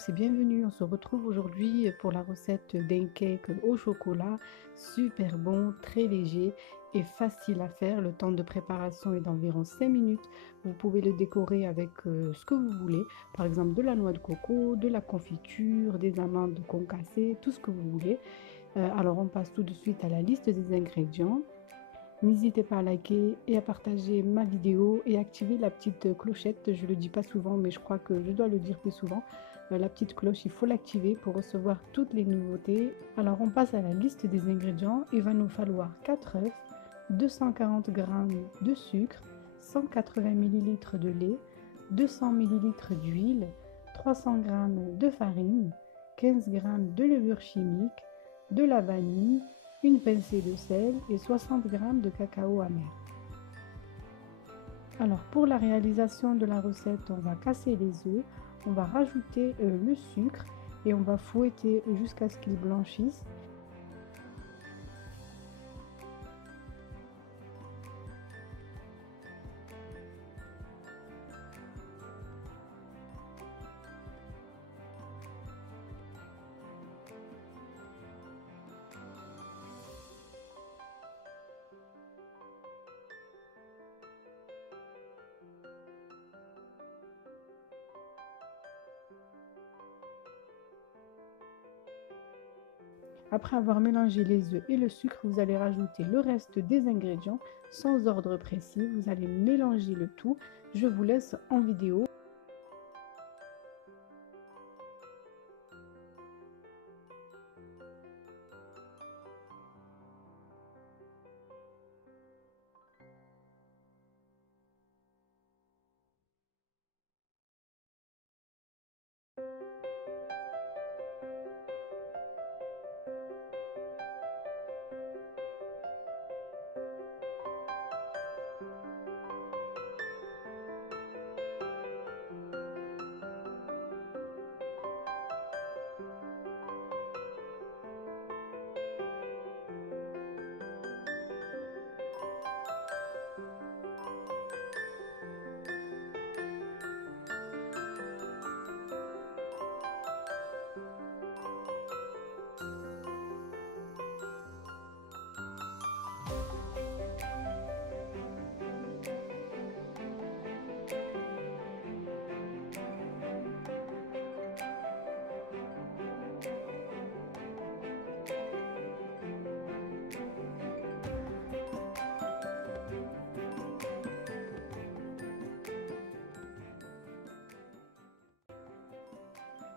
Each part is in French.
tous et bienvenue. On se retrouve aujourd'hui pour la recette d'un cake au chocolat, super bon, très léger et facile à faire. Le temps de préparation est d'environ 5 minutes. Vous pouvez le décorer avec ce que vous voulez, par exemple de la noix de coco, de la confiture, des amandes concassées, tout ce que vous voulez. Alors on passe tout de suite à la liste des ingrédients. N'hésitez pas à liker et à partager ma vidéo et activer la petite clochette. Je ne le dis pas souvent, mais je crois que je dois le dire plus souvent. La petite cloche, il faut l'activer pour recevoir toutes les nouveautés. Alors, on passe à la liste des ingrédients. Il va nous falloir 4 œufs, 240 g de sucre, 180 ml de lait, 200 ml d'huile, 300 g de farine, 15 g de levure chimique, de la vanille, une pincée de sel et 60 g de cacao amer. Alors pour la réalisation de la recette, on va casser les œufs, on va rajouter le sucre et on va fouetter jusqu'à ce qu'il blanchisse. Après avoir mélangé les œufs et le sucre, vous allez rajouter le reste des ingrédients sans ordre précis. Vous allez mélanger le tout. Je vous laisse en vidéo.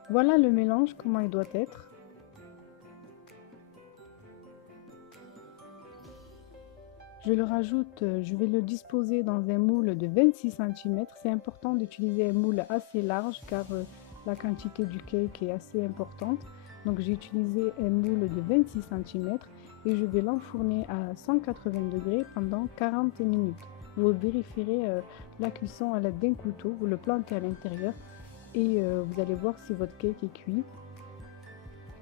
Voilà le mélange, comment il doit être. Je le rajoute, je vais le disposer dans un moule de 26 cm. C'est important d'utiliser un moule assez large car la quantité du cake est assez importante. Donc j'ai utilisé un moule de 26 cm et je vais l'enfourner à 180 degrés pendant 40 minutes. Vous vérifierez la cuisson à l'aide d'un couteau, vous le plantez à l'intérieur et vous allez voir si votre cake est cuit.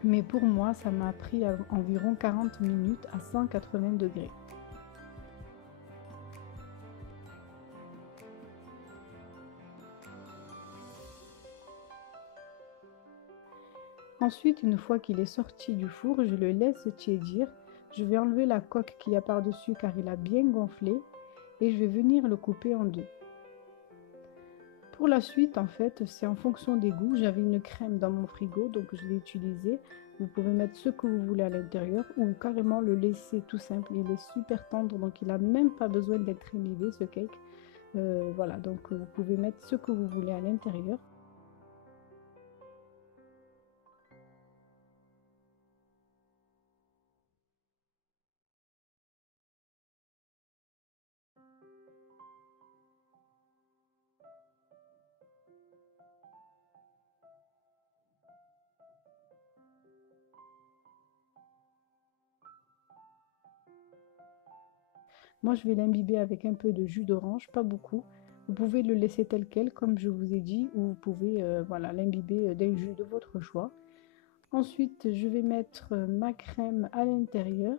Mais pour moi, ça m'a pris environ 40 minutes à 180 degrés. Ensuite, une fois qu'il est sorti du four, je le laisse tiédir. Je vais enlever la coque qu'il y a par-dessus car il a bien gonflé et je vais venir le couper en deux. Pour la suite, en fait, c'est en fonction des goûts. J'avais une crème dans mon frigo, donc je l'ai utilisée. Vous pouvez mettre ce que vous voulez à l'intérieur ou carrément le laisser tout simple. Il est super tendre, donc il n'a même pas besoin d'être élevé, ce cake. Voilà, donc vous pouvez mettre ce que vous voulez à l'intérieur. Moi, je vais l'imbiber avec un peu de jus d'orange, pas beaucoup. Vous pouvez le laisser tel quel, comme je vous ai dit, ou vous pouvez voilà, l'imbiber d'un jus de votre choix. Ensuite, je vais mettre ma crème à l'intérieur.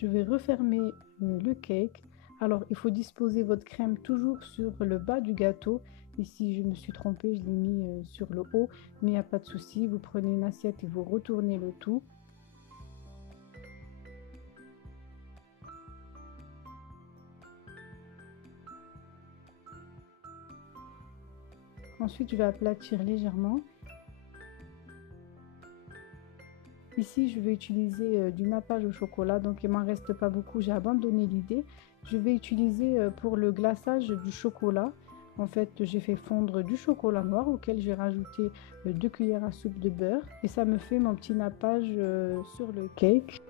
Je vais refermer le cake. Alors, il faut disposer votre crème toujours sur le bas du gâteau. Ici, je me suis trompée, je l'ai mis sur le haut, mais il n'y a pas de souci. Vous prenez une assiette et vous retournez le tout. Ensuite, je vais aplatir légèrement. Ici, je vais utiliser du nappage au chocolat, donc il m'en reste pas beaucoup, j'ai abandonné l'idée. Je vais utiliser pour le glaçage du chocolat. En fait, j'ai fait fondre du chocolat noir auquel j'ai rajouté 2 cuillères à soupe de beurre et ça me fait mon petit nappage sur le cake.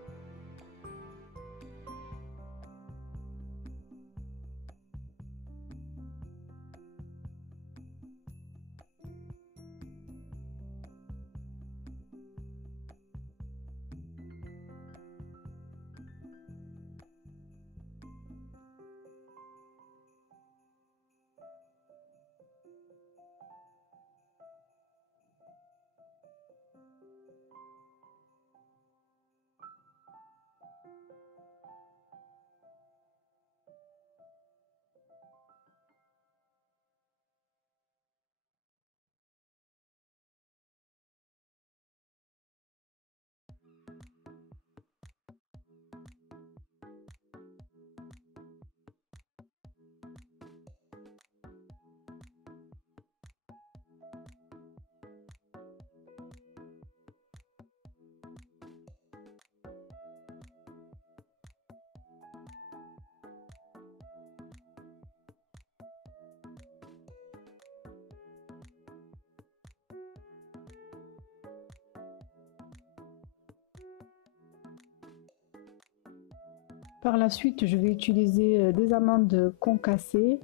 Par la suite, je vais utiliser des amandes concassées.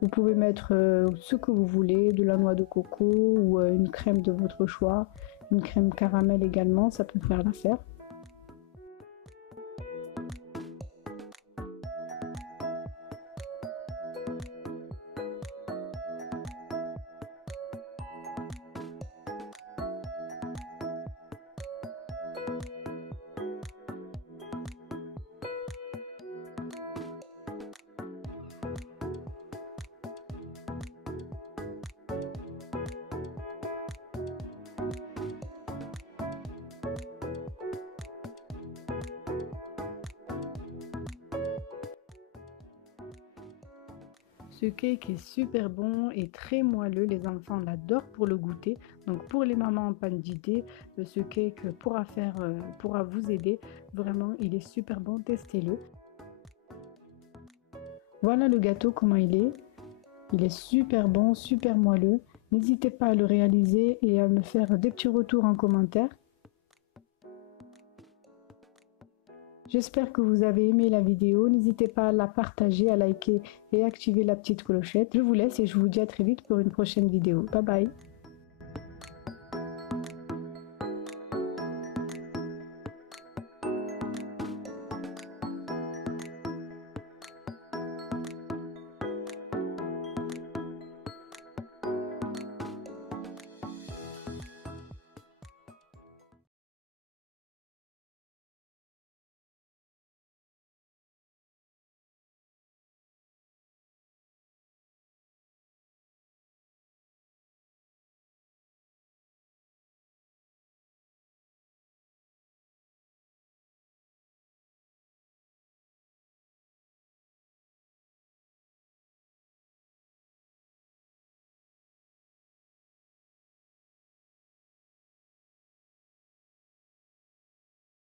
Vous pouvez mettre ce que vous voulez, de la noix de coco ou une crème de votre choix, une crème caramel également, ça peut faire l'affaire. Ce cake est super bon et très moelleux, les enfants l'adorent pour le goûter. Donc pour les mamans en panne d'idées, ce cake pourra vous aider. Vraiment, il est super bon, testez-le. Voilà le gâteau comment il est. Il est super bon, super moelleux. N'hésitez pas à le réaliser et à me faire des petits retours en commentaire. J'espère que vous avez aimé la vidéo. N'hésitez pas à la partager, à liker et activer la petite clochette. Je vous laisse et je vous dis à très vite pour une prochaine vidéo. Bye bye.